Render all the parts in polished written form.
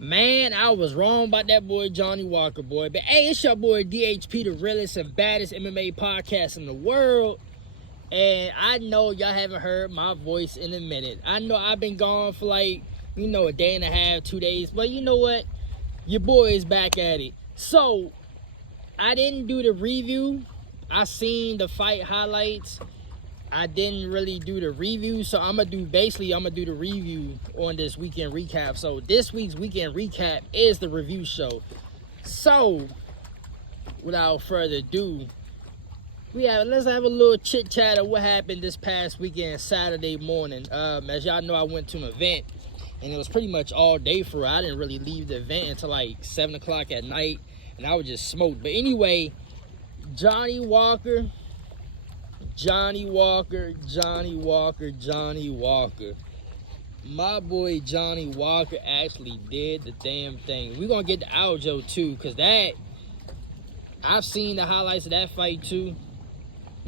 Man, I was wrong about that boy Johnny Walker, boy. But hey, it's your boy DHP, the realest and baddest MMA podcast in the world. And I know y'all haven't heard my voice in a minute. I know I've been gone for like, a day and a half, 2 days. But you know what? Your boy is back at it. So, I didn't do the review. I seen the fight highlights. I didn't really do the review, so I'm gonna do the review on this weekend recap. So this week's weekend recap is the review show. So without further ado, let's have a little chit chat of what happened this past weekend, Saturday morning. As y'all know, I went to an event and it was pretty much all day for it. I didn't really leave the event until like 7 o'clock at night, and I was just smoked. But anyway, Johnny Walker. My boy Johnny Walker actually did the damn thing. We're going to get to Aljo too, because I've seen the highlights of that fight too.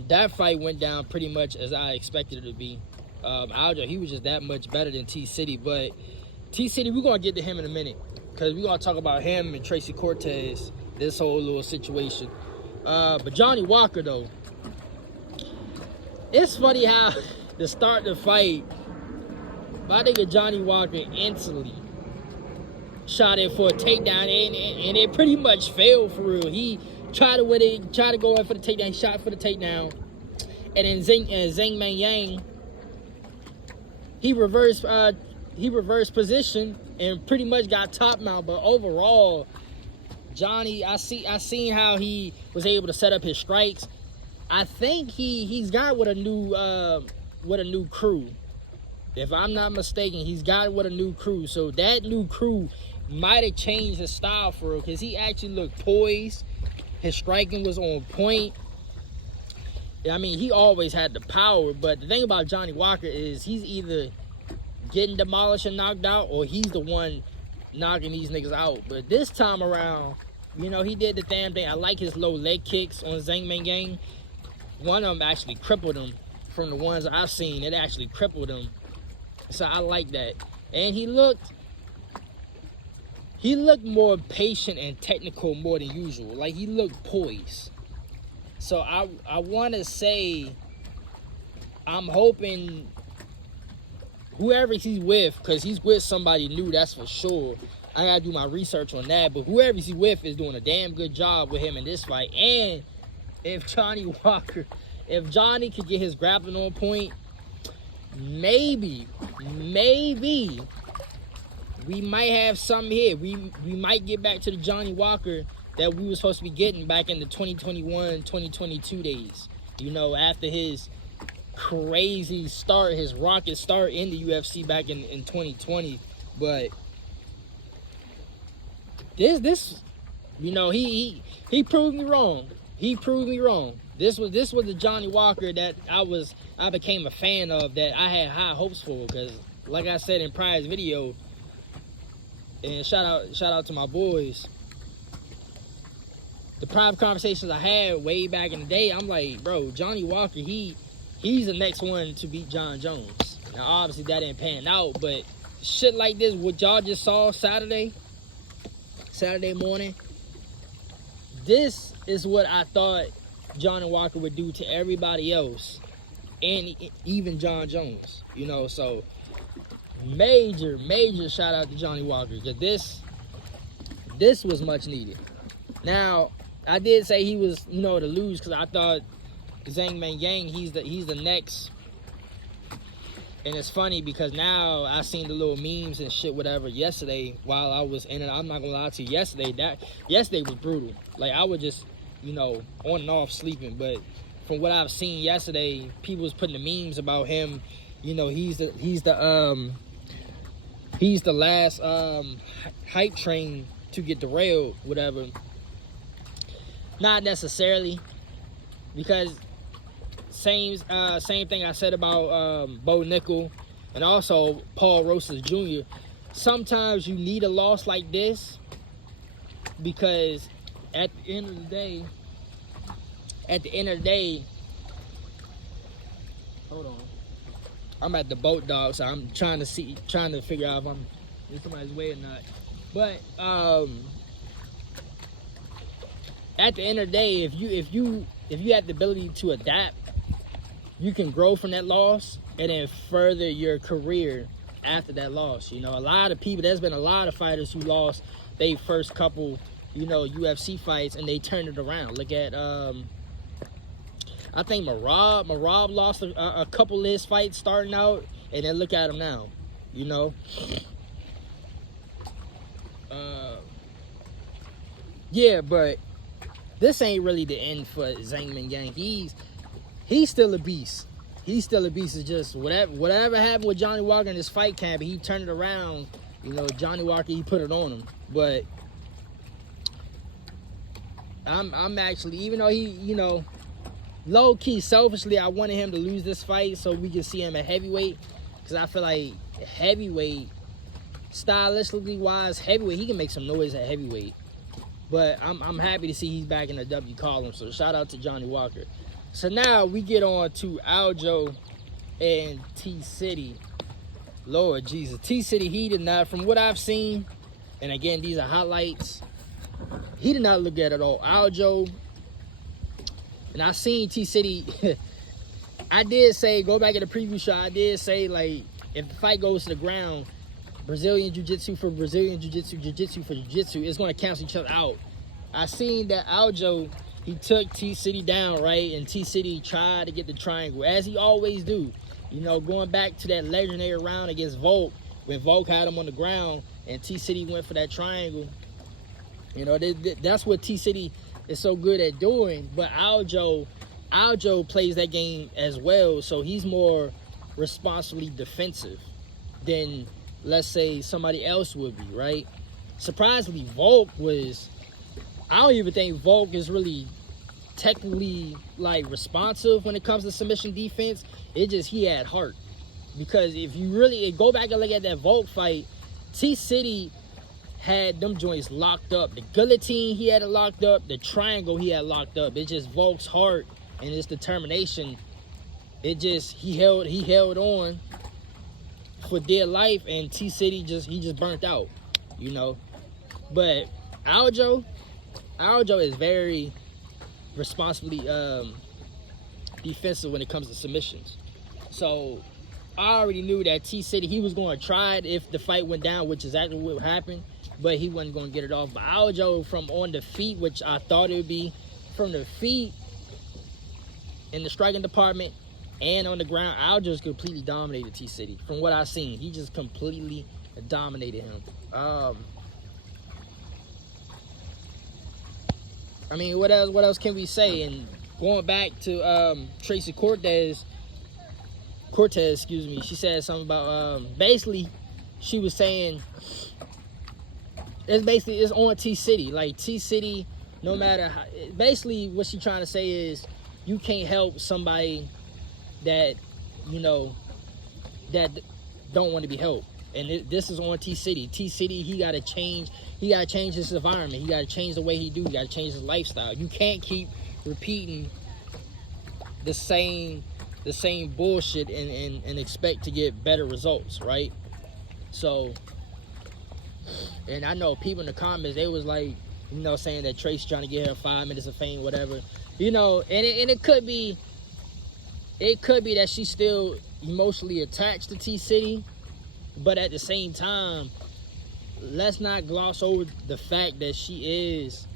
That fight went down pretty much as I expected it to be. Aljo, he was just that much better than T-City. But T-City, we're going to get to him in a minute, because we're going to talk about him and Tracy Cortez, this whole little situation. But Johnny Walker, though, it's funny how to start the fight, my nigga Johnny Walker instantly shot it for a takedown, and it pretty much failed for real. He tried to go in for the takedown, he shot for the takedown, and then Zhang Man Yang, he reversed position and pretty much got top mount. But overall, Johnny, I seen how he was able to set up his strikes. I think he's got with a new crew. If I'm not mistaken, he's got with a new crew. So that new crew might have changed his style for real, because he actually looked poised. His striking was on point. I mean, he always had the power, but the thing about Johnny Walker is he's either getting demolished and knocked out, or he's the one knocking these niggas out. But this time around, he did the damn thing. I like his low leg kicks on Zhang Man Yang. One of them actually crippled him. From the ones I've seen, it actually crippled him. So I like that. And he looked more patient and technical more than usual. Like, he looked poised. So I want to say, I'm hoping whoever he's with, because he's with somebody new, that's for sure. I got to do my research on that. But whoever he's with is doing a damn good job with him in this fight. And if Johnny could get his grappling on point, maybe we might have something here. We might get back to the Johnny Walker that we were supposed to be getting back in the 2021, 2022 days. After his crazy start, his rocket start in the UFC back in 2020. But this he proved me wrong. He proved me wrong. This was the Johnny Walker that I became a fan of, that I had high hopes for, because like I said in prior video, and shout out to my boys, the private conversations I had way back in the day, I'm like, bro, Johnny Walker, he's the next one to beat John Jones. Now obviously that didn't pan out, but shit like this, what y'all just saw Saturday morning, this is what I thought Johnny Walker would do to everybody else, and even John Jones. So major shout out to Johnny Walker, because this was much needed. Now, I did say he was, to lose, because I thought Zhang Man Yang, he's the next. And it's funny because now I seen the little memes and shit, whatever, yesterday while I was in it. I'm not gonna lie to you, yesterday was brutal. Like, I was just, on and off sleeping. But from what I've seen yesterday, people was putting the memes about him. He's the last hype train to get derailed, whatever. Not necessarily, because same thing I said about Bo Nickel and also Paul Rosas Jr. Sometimes you need a loss like this, because at the end of the day, hold on, I'm at the boat dock, so I'm trying to figure out if I'm in somebody's way or not. But at the end of the day, if you have the ability to adapt, you can grow from that loss and then further your career after that loss. You know, a lot of people, there's been a lot of fighters who lost their first couple, you know, UFC fights and they turned it around. Look at I think Marab lost a couple of his fights starting out, and then look at him now, you know. Yeah, but this ain't really the end for Zhang Mingyang. He's still a beast. He's still a beast. It's just whatever happened with Johnny Walker in this fight camp, he turned it around. You know, Johnny Walker, he put it on him. But I'm actually, even though he, you know, low key, selfishly, I wanted him to lose this fight so we can see him at heavyweight, because I feel like heavyweight, stylistically wise, heavyweight, he can make some noise at heavyweight. But I'm happy to see he's back in the W column. So shout out to Johnny Walker. So now we get on to Aljo and T-City. Lord Jesus, T-City, he did not, from what I've seen, and again, these are highlights, he did not look good at all. Aljo, and I seen T-City, I did say, go back in the preview shot, I did say, like, if the fight goes to the ground, Brazilian Jiu-Jitsu for Brazilian Jiu-Jitsu, Jiu-Jitsu for Jiu-Jitsu, it's going to cancel each other out. I seen that Aljo, he took T-City down, right? And T-City tried to get the triangle, as he always do. You know, going back to that legendary round against Volk, when Volk had him on the ground, and T-City went for that triangle. You know, that's what T-City is so good at doing. But Aljo plays that game as well, so he's more responsibly defensive than, let's say, somebody else would be, right? Surprisingly, Volk was, I don't even think Volk is really technically, like, responsive when it comes to submission defense. It just, he had heart. Because if you really go back and look at that Volk fight, T-City had them joints locked up. The guillotine, he had it locked up. The triangle, he had locked up. It's just Volk's heart and his determination. It just, he held on for dear life, and T-City just burnt out, you know. But Aljo is very responsibly defensive when it comes to submissions. So I already knew that T-City, he was going to try it if the fight went down, which is exactly what happened, but he wasn't going to get it off. But Aljo, from on the feet, which I thought it would be, from the feet in the striking department and on the ground, Aljo just completely dominated T-City. From what I've seen, he just completely dominated him. I mean, what else can we say? And going back to Tracy Cortez, excuse me, she said something about, basically, she was saying, it's on T-City. Like, T-City, no matter how, basically what she's trying to say is, you can't help somebody that, you know, that don't want to be helped. And this is on T-City. T-City, he got to change his environment. He got to change the way he do. He got to change his lifestyle. You can't keep repeating the same bullshit and expect to get better results, right? So, and I know people in the comments, they was like, you know, saying that Trace trying to get her 5 minutes of fame, whatever. You know, and it could be that she's still emotionally attached to T-City, but at the same time, let's not gloss over the fact that she is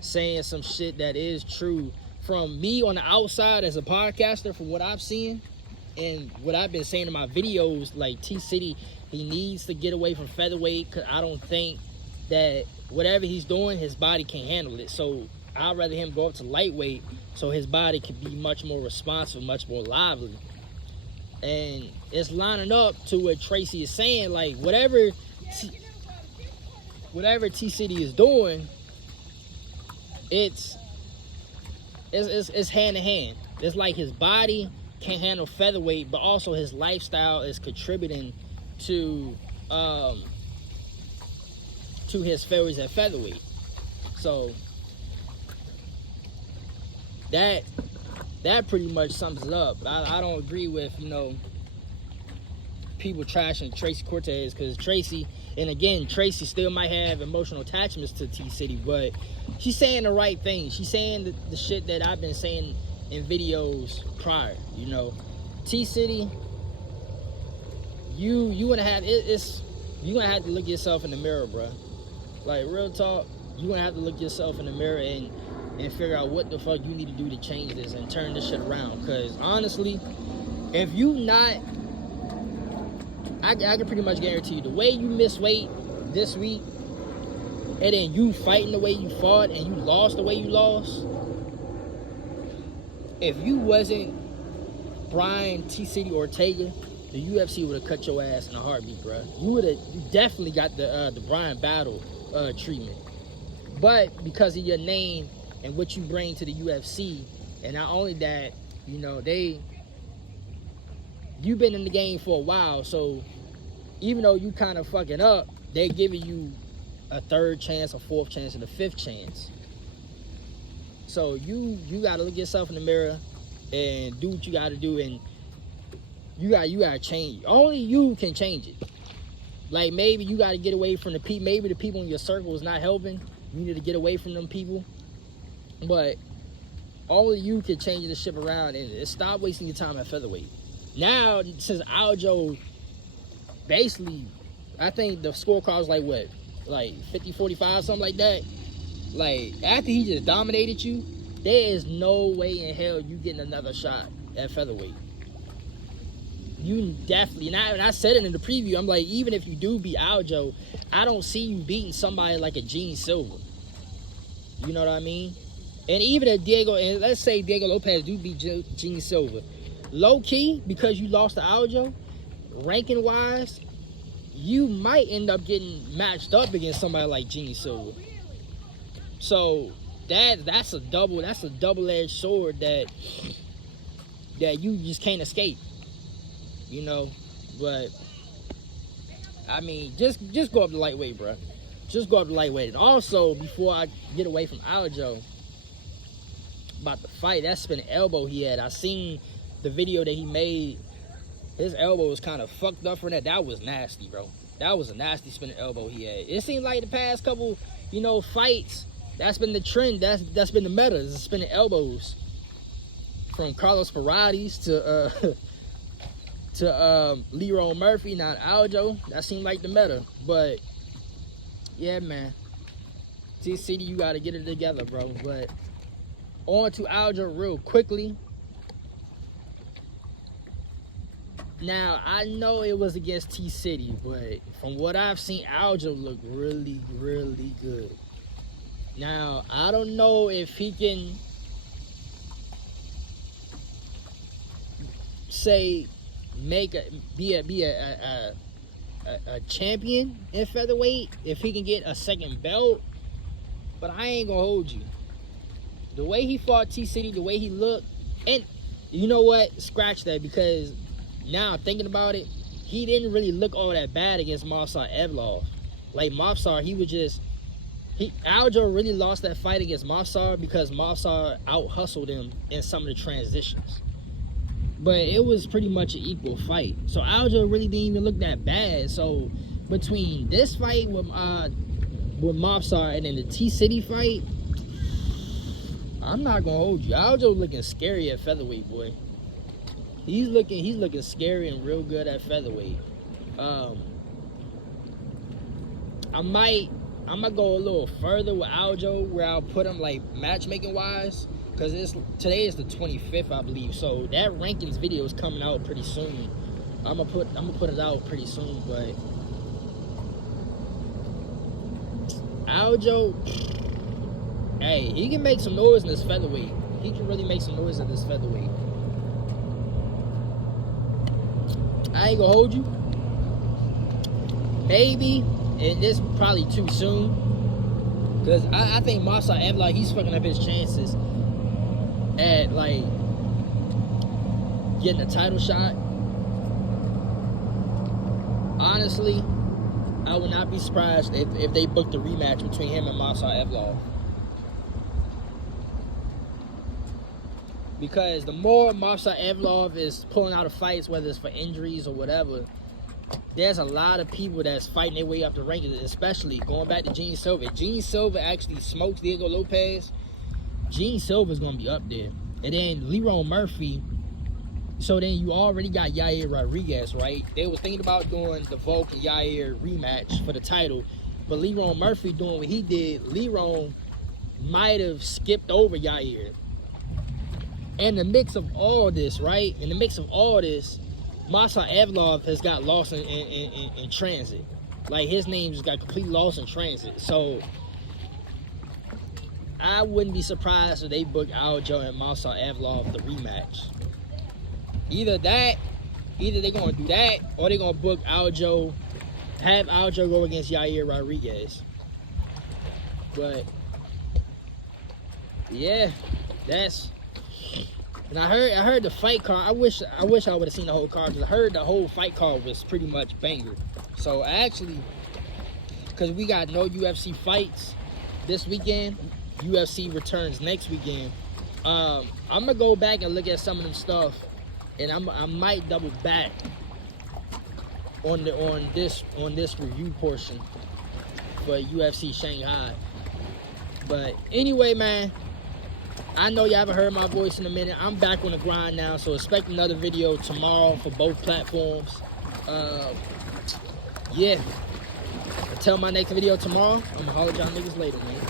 saying some shit that is true. From me on the outside as a podcaster, from what I've seen and what I've been saying in my videos, like, T-City, he needs to get away from featherweight, because I don't think that whatever he's doing, his body can handle it. So I'd rather him go up to lightweight so his body can be much more responsive, much more lively. And it's lining up to what Tracy is saying, like, whatever T-City is doing, it's hand in hand. It's like his body can't handle featherweight, but also his lifestyle is contributing to his failures at featherweight. So that pretty much sums it up. I don't agree with, you know, people trashing Tracy Cortez, because Tracy, And again, Tracy still might have emotional attachments to T-City, but she's saying the right thing. She's saying the shit that I've been saying in videos prior, you know. T-City, you gonna have you gonna have to look yourself in the mirror, bro. Like, real talk, you gonna have to look yourself in the mirror and figure out what the fuck you need to do to change this and turn this shit around. Because honestly, if you not, I can pretty much guarantee you, the way you miss weight this week, and then you fighting the way you fought, and you lost the way you lost, if you wasn't Brian T-City Ortega, the UFC would have cut your ass in a heartbeat, bro. You definitely got the Brian Battle treatment. But because of your name and what you bring to the UFC, and not only that, you know, you've been in the game for a while, so even though you kind of fucking up, they're giving you a third chance, a fourth chance, and a fifth chance. So you gotta look yourself in the mirror and do what you gotta do, and you gotta change. Only you can change it. Like, maybe you gotta get away from the people. Maybe the people in your circle is not helping. You need to get away from them people. But only you can change the ship around and stop wasting your time at featherweight. Now, since Aljo, basically, I think the scorecard was like what? Like 50-45, something like that. Like, after he just dominated you, there is no way in hell you getting another shot at featherweight. You definitely, and I said it in the preview, I'm like, even if you do beat Aljo, I don't see you beating somebody like a Gene Silva. You know what I mean? And even if and let's say Diego Lopez do beat Gene Silva, low key, because you lost to Aljo, ranking wise, you might end up getting matched up against somebody like Gene Silva. So that's a double-edged sword that you just can't escape. You know, but I mean, just go up to lightweight, bro. Just go up to lightweight. And also, before I get away from Aljo, about the fight, that spinning elbow he had, I seen the video that he made. His elbow was kind of fucked up for that. That was nasty, bro. That was a nasty spinning elbow he had. It seemed like the past couple, you know, fights, that's been the trend. That's been the meta, is spinning elbows. From Carlos Paredes to Leroy Murphy, not Aljo. That seemed like the meta. But yeah, man, T-City, you gotta get it together, bro. But on to Aljo real quickly. Now, I know it was against T-City, but from what I've seen, Aljo looked really, really good. Now, I don't know if he can say be a champion in featherweight, if he can get a second belt, but I ain't gonna hold you. The way he fought T-City, the way he looked, and you know what? Scratch that, because now I'm thinking about it, he didn't really look all that bad against Movsar Evloev. Like, Movsar, Aljo really lost that fight against Movsar because Movsar out-hustled him in some of the transitions. But it was pretty much an equal fight. So Aljo really didn't even look that bad. So between this fight with Movsar and then the T-City fight, I'm not gonna hold you. Aljo looking scary at featherweight, boy. He's looking scary and real good at featherweight. I'm gonna go a little further with Aljo, where I'll put him like matchmaking wise, because today is the 25th, I believe. So that rankings video is coming out pretty soon. I'm gonna put it out pretty soon. But Aljo, hey, he can make some noise in this featherweight. He can really make some noise in this featherweight. I ain't gonna hold you. Maybe, and this is probably too soon, because I think Movsar Evloev, he's fucking up his chances at like getting a title shot. Honestly, I would not be surprised if they booked a rematch between him and Movsar Evloev. Because the more Movsar Evloev is pulling out of fights, whether it's for injuries or whatever, there's a lot of people that's fighting their way up the rankings, especially going back to Gene Silva. If Gene Silva actually smokes Diego Lopez, Gene Silva's going to be up there. And then Leron Murphy. So then you already got Yair Rodriguez, right? They were thinking about doing the Volk and Yair rematch for the title. But Leron Murphy doing what he did, Leron might have skipped over Yair. And the mix of all this, right? In the mix of all this, Masa Evlov has got lost in transit. Like, his name just got completely lost in transit. So I wouldn't be surprised if they book Aljo and Masa Evlov the rematch. Either they're going to do that, or they're going to book Aljo, have Aljo go against Yair Rodriguez. But yeah, that's. And I heard the fight card. I wish I would have seen the whole card, because I heard the whole fight card was pretty much banger. So I actually, because we got no UFC fights this weekend, UFC returns next weekend. I'm gonna go back and look at some of them stuff, and I might double back on this review portion for UFC Shanghai. But anyway, man, I know y'all haven't heard my voice in a minute. I'm back on the grind now, so expect another video tomorrow for both platforms. Yeah. Until my next video tomorrow, I'm gonna holler at y'all niggas later, man.